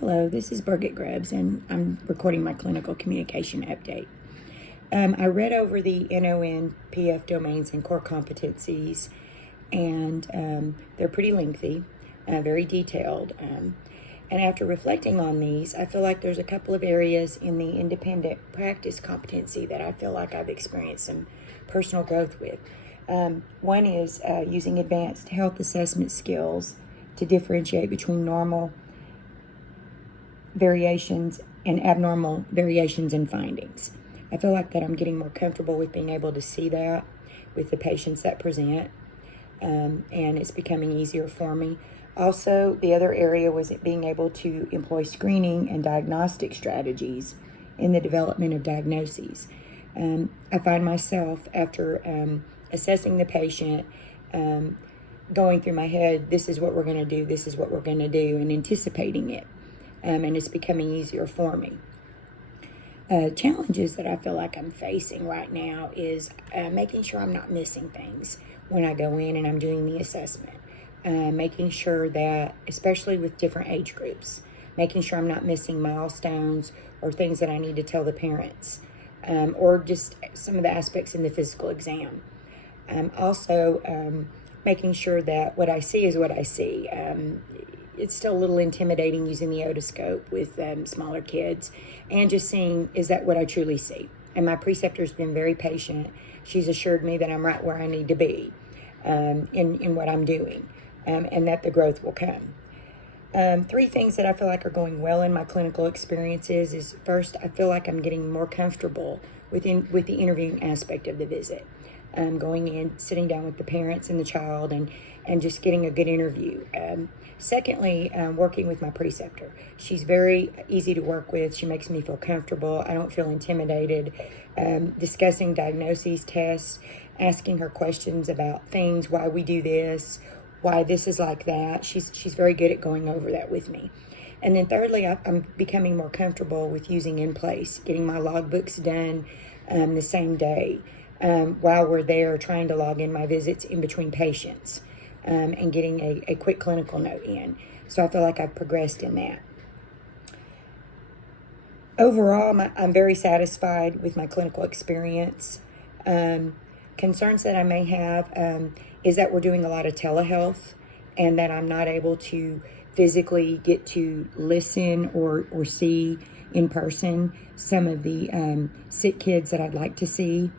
Hello, this is Birgit Grubbs, and I'm recording my clinical communication update. I read over the NON PF domains and core competencies, and they're pretty lengthy, very detailed. And after reflecting on these, I feel like there's a couple of areas in the independent practice competency that I feel like I've experienced some personal growth with. One is using advanced health assessment skills to differentiate between normal variations and abnormal variations in findings. I feel like that I'm getting more comfortable with being able to see that with the patients that present, and it's becoming easier for me. Also, the other area was being able to employ screening and diagnostic strategies in the development of diagnoses. I find myself, after assessing the patient, going through my head, this is what we're going to do, this is what we're going to do, and anticipating it. And it's becoming easier for me. Challenges that I feel like I'm facing right now is making sure I'm not missing things when I go in and I'm doing the assessment. Making sure that, especially with different age groups, making sure I'm not missing milestones or things that I need to tell the parents, or just some of the aspects in the physical exam. Also, making sure that what I see is what I see. It's still a little intimidating using the otoscope with smaller kids, and just seeing, is that what I truly see? And my preceptor's been very patient. She's assured me that I'm right where I need to be in what I'm doing, and that the growth will come. Three things that I feel like are going well in my clinical experiences is, first, I feel like I'm getting more comfortable with the interviewing aspect of the visit. Going in, sitting down with the parents and the child, and just getting a good interview. Secondly, working with my preceptor. She's very easy to work with. She makes me feel comfortable. I don't feel intimidated. Discussing diagnoses, tests, asking her questions about things, why we do this, why this is like that. She's very good at going over that with me. And then thirdly, I'm becoming more comfortable with using InPlace, getting my logbooks done the same day. While we're there, trying to log in my visits in between patients, and getting a quick clinical note in. So I feel like I've progressed in that. Overall, I'm very satisfied with my clinical experience. Concerns that I may have is that we're doing a lot of telehealth, and that I'm not able to physically get to listen or see in person some of the sick kids that I'd like to see.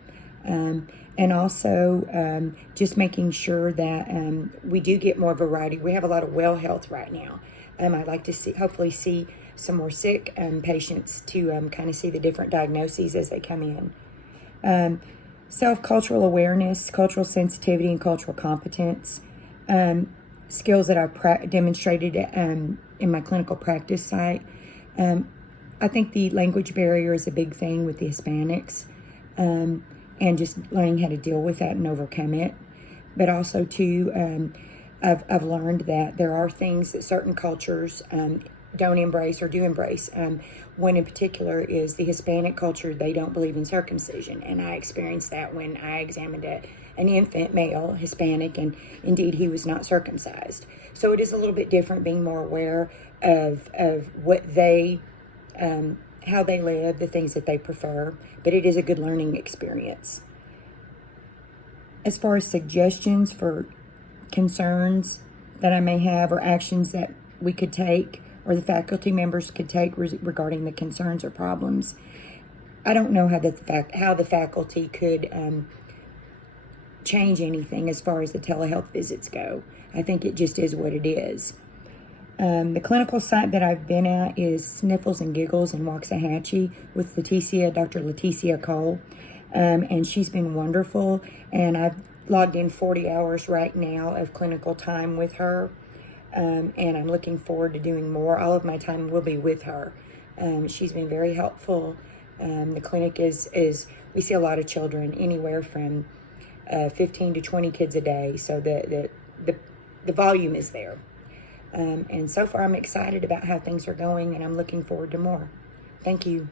And also just making sure that we do get more variety. We have a lot of well health right now. I'd like to hopefully see some more sick patients to kind of see the different diagnoses as they come in. Self-cultural awareness, cultural sensitivity, and cultural competence. Skills that I've demonstrated in my clinical practice site. I think the language barrier is a big thing with the Hispanics. And just learning how to deal with that and overcome it. But also, too, I've learned that there are things that certain cultures don't embrace or do embrace. One in particular is the Hispanic culture. They don't believe in circumcision. And I experienced that when I examined an infant male, Hispanic, and indeed he was not circumcised. So it is a little bit different, being more aware of what they how they live, the things that they prefer, but it is a good learning experience. As far as suggestions for concerns that I may have, or actions that we could take, or the faculty members could take regarding the concerns or problems, I don't know how the faculty could change anything as far as the telehealth visits go. I think it just is what it is. The clinical site that I've been at is Sniffles and Giggles in Waxahachie with Dr. Leticia Cole, and she's been wonderful, and I've logged in 40 hours right now of clinical time with her, and I'm looking forward to doing more. All of my time will be with her. She's been very helpful. The clinic is we see a lot of children, anywhere from 15 to 20 kids a day, so the volume is there. And so far, I'm excited about how things are going, and I'm looking forward to more. Thank you.